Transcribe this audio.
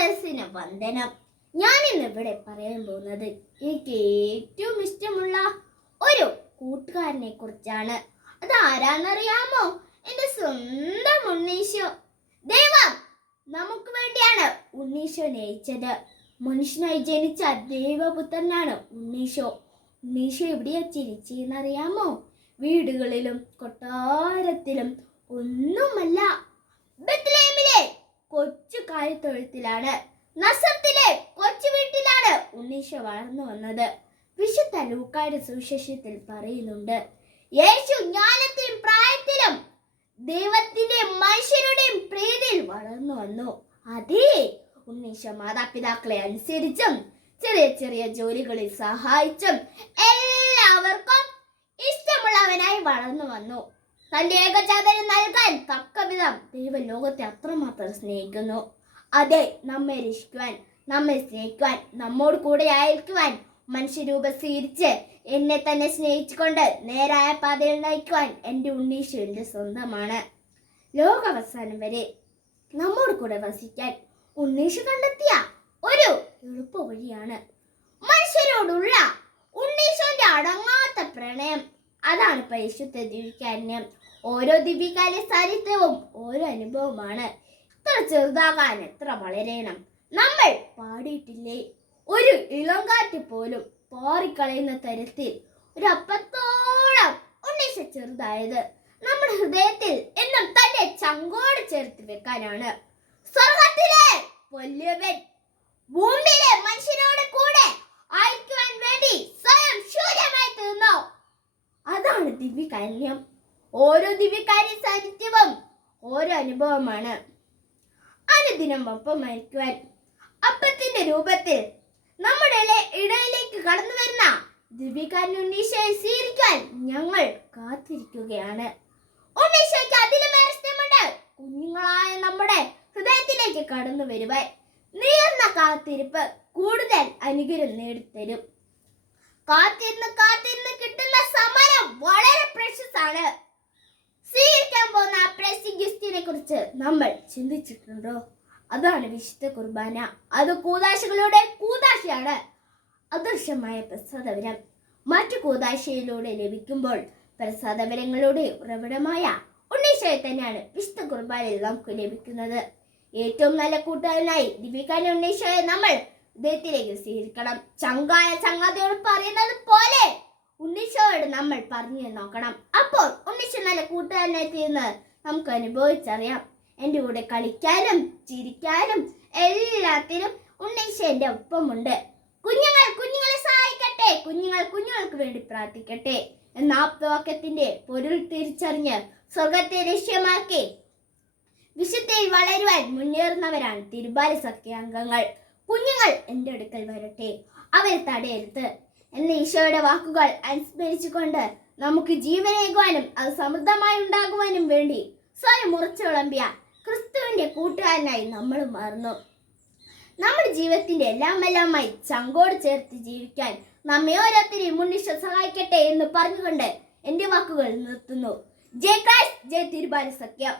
വയസ്സിന് വന്ദനം. ഞാൻ ഇന്ന് ഇവിടെ പറയാൻ പോകുന്നത് എനിക്ക് ഏറ്റവും ഇഷ്ടമുള്ള ഒരു കൂട്ടുകാരനെ കുറിച്ചാണ്. അത് ആരാന്നറിയാമോ? എന്റെ സ്വന്തം ഉണ്ണീശോ. ദൈവം നമുക്ക് വേണ്ടിയാണ് ഉണ്ണീശോ നയിച്ചത്. മനുഷ്യനായി ജനിച്ച ദൈവപുത്രനാണ് ഉണ്ണീശോ. ഉണ്ണീശോ എവിടെയാ ചിരിച്ചെന്നറിയാമോ? വീടുകളിലും കൊട്ടാരത്തിലും ഒന്നുമല്ല, ബത്ലഹേമിലെ കൊച്ചു കാലിത്തൊഴുത്തിലാണ്, നസറത്തിലെ കൊച്ചു വീട്ടിലാണ് ഉണ്ണീശോ വളർന്നു വന്നത്. വിശുദ്ധ ലൂക്കായുടെ സുവിശേഷത്തിൽ പറയുന്നുണ്ട്, യേശു ജ്ഞാനത്തിലും പ്രായത്തിലും ദൈവത്തിന്റെയും മനുഷ്യരുടെയും പ്രീതിയിൽ വളർന്നു വന്നു. അതേ, ഉണ്ണീശോ മാതാപിതാക്കളെ അനുസരിച്ചും ചെറിയ ചെറിയ ജോലികളിൽ സഹായിച്ചും എല്ലാവർക്കും ഇഷ്ടമുള്ളവനായി വളർന്നു വന്നു. തന്റെ ഏകജാതനെ നൽകാൻ തക്കവിധം ദൈവം ലോകത്തെ അത്രമാത്രം സ്നേഹിക്കുന്നു. അതെ, നമ്മെ രക്ഷിക്കുവാൻ, നമ്മെ സ്നേഹിക്കുവാൻ, നമ്മോട് കൂടെ ആയിരിക്കുവാൻ മനുഷ്യരൂപം സ്വീകരിച്ച് എന്നെ തന്നെ സ്നേഹിച്ചുകൊണ്ട് നേരായ പാതയിൽ നയിക്കുവാൻ എൻ്റെ ഉണ്ണീശോ എൻ്റെ സ്വന്തമാണ്. ലോകാവസാനം വരെ നമ്മോട് കൂടെ വസിക്കാൻ ഉണ്ണീശോ കണ്ടെത്തിയ ഒരു എളുപ്പ വഴിയാണ് മനുഷ്യരോടുള്ള ഉണ്ണീശോന്റെ അടങ്ങാത്ത പ്രണയം. അതാണ് പരിശുദ്ധ ദിവ്യകാരുണ്യം. ഓരോ ദിവ്യകാരുണ്യ സാന്നിധ്യവും ഓരോ അനുഭവമാണ്. എത്ര ചെറുതാകാൻ എത്ര വളരണം. നമ്മൾ പാടിയിട്ടില്ലേ, ഒരു ഇളങ്കാറ്റ് പോലും പാറിക്കളയുന്ന തരത്തിൽ ഒരു അപ്പത്തോളം ഉണ്ണീശോ ചെറുതായത് നമ്മുടെ ഹൃദയത്തിൽ എന്നും തന്റെ ചങ്കോട് ചേർത്ത് വെക്കാനാണ്. സ്വർഗത്തിലെ വലിയവൻ ഭൂമിയിലെ മനുഷ്യനോട് കൂടെ ആയിരിക്കുവാൻ വേണ്ടി സ്വയം ശൂന്യമായി തീർന്നു. അതാണ് ദിവ്യകാരുണ്യം. ഓരോ ദിവ്യകാരുണ്യ സാന്നിധ്യവും ഓരോ അനുഭവമാണ്. അനുദിനം ഒപ്പം മരിക്കുവാൻ അപ്പത്തിന്റെ രൂപത്തിൽ നമ്മുടെ ഇടയിലേക്ക് കടന്നു വരുന്ന ദിവ്യകാരുണ്യ ഉണ്ണീശോയെ സ്വീകരിക്കാൻ ഞങ്ങൾ കാത്തിരിക്കുകയാണ്. ഉണ്ണീശോയ്ക്ക് അതിലുമേറെ ഇഷ്ടമുണ്ട് കുഞ്ഞുങ്ങളായ നമ്മുടെ ഹൃദയത്തിലേക്ക് കടന്നു വരുവാൻ. നീർന്ന കാത്തിരിപ്പ് കൂടുതൽ അനുഗ്രഹം നേടിത്തരും. കാത്തിരുന്ന് കിട്ടുന്ന സമയം വളരെ പ്രഷ്യസ് ആണ്. സ്വീകരിക്കാൻ പോകുന്ന ആ പ്രസിംഗ് ഗിഫ്റ്റിനെ കുറിച്ച് നമ്മൾ ചിന്തിച്ചിട്ടുണ്ടോ? അതാണ് വിശുദ്ധ കുർബാന. അത് കൂദാശകളുടെ കൂദാശയാണ്. അദൃശ്യമായ പ്രസാദവരം മറ്റു കൂദാശയിലൂടെ ലഭിക്കുമ്പോൾ പ്രസാദവരങ്ങളുടെ ഉറവിടമായ ഉണ്ണീശോയെ തന്നെയാണ് വിശുദ്ധ കുർബാനയിൽ നമുക്ക് ലഭിക്കുന്നത്. ഏറ്റവും നല്ല കൂട്ടുകാരനായി ദിവ്യകാരുണ്യ ഉണ്ണീശോയെ നമ്മൾ ഹൃദയത്തിലേക്ക് സ്വീകരിക്കണം. ചങ്കായ ചങ്ങാതിയോട് പറയുന്നത് പോലെ ഉണ്ണീശോയോട് നമ്മൾ പറഞ്ഞു നോക്കണം. അപ്പോൾ ഉണ്ണീശോ നല്ല കൂട്ടുകാരനായി തീർന്ന് നമുക്ക് അനുഭവിച്ചറിയാം. എൻ്റെ കൂടെ കളിക്കാനും ചിരിക്കാനും എല്ലാത്തിനും ഉണ്ണീശോ എൻ്റെ ഒപ്പമുണ്ട്. കുഞ്ഞുങ്ങളെ സഹായിക്കട്ടെ, കുഞ്ഞുങ്ങൾക്ക് വേണ്ടി പ്രാർത്ഥിക്കട്ടെ എന്ന ആപ്തവാക്യത്തിന്റെ പൊരുൾ തിരിച്ചറിഞ്ഞ് സ്വർഗത്തെ ലക്ഷ്യമാക്കി വിശുദ്ധയിൽ വളരുവാൻ മുന്നേറുന്നവരാണ് തിരുബാല സഖ്യാംഗങ്ങൾ. കുഞ്ഞുങ്ങൾ എൻ്റെ അടുക്കൽ വരട്ടെ, അവരെ തടയരുത് എന്ന ഈശോയുടെ വാക്കുകൾ അനുസ്മരിച്ചുകൊണ്ട് നമുക്ക് ജീവനേകുവാനും അത് സമൃദ്ധമായി ഉണ്ടാകുവാനും വേണ്ടി സ്വയം ഉറച്ചു വിളമ്പിയ ക്രിസ്തുവിന്റെ കൂട്ടുകാരനായി നമ്മൾ മാറുന്നു. നമ്മുടെ ജീവിതത്തിന്റെ എല്ലാമായി ചങ്കോട് ചേർത്ത് ജീവിക്കാൻ നമ്മെ ഓരോരുത്തരെയും ഉണ്ണീശോ സഹായിക്കട്ടെ എന്ന് പറഞ്ഞുകൊണ്ട് എൻ്റെ വാക്കുകൾ നിർത്തുന്നു. ജയ് ക്രൈസ്റ്റ്, ജയ് തിരുബാല സഖ്യം.